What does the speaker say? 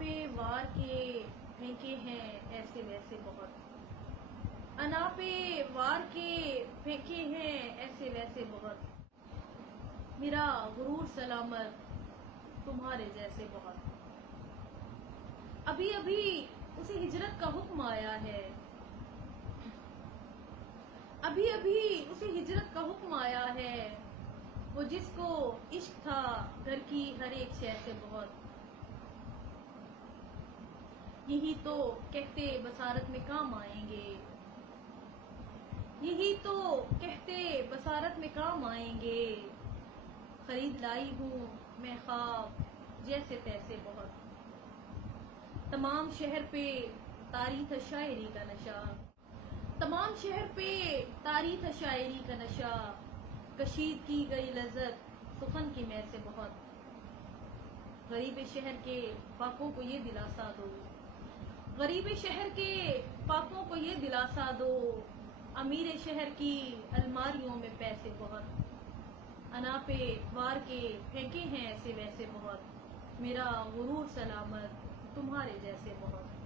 پہ وار کے پھینکے ہیں ایسے ویسے بہت، انا پہ وار کے پھینکے ہیں ایسے ویسے بہت، میرا غرور سلامت تمہارے جیسے بہت۔ ابھی ابھی اسے ہجرت کا حکم آیا ہے، ابھی ابھی اسے ہجرت کا حکم آیا ہے، وہ جس کو عشق تھا گھر کی ہر ایک شے سے بہت۔ یہی تو کہتے بصارت میں کام آئیں گے، یہی تو کہتے بصارت میں کام آئیں گے، خرید لائی ہوں میں خواب جیسے تیسے بہت۔ تمام شہر پہ طاری تھا شاعری کا نشہ، تمام شہر پہ طاری تھا شاعری کا نشہ، کشید کی گئی لذت سخن کی میں سے بہت۔ غریب شہر کے فاقوں کو یہ دلاسا دو، غریب شہر کے فاقوں کو یہ دلاسا دو، امیر شہر کی الماریوں میں پیسے بہت، انا پہ وار کے پھینکے ہیں ایسے ویسے بہت، میرا غرور سلامت تمہارے جیسے بہت۔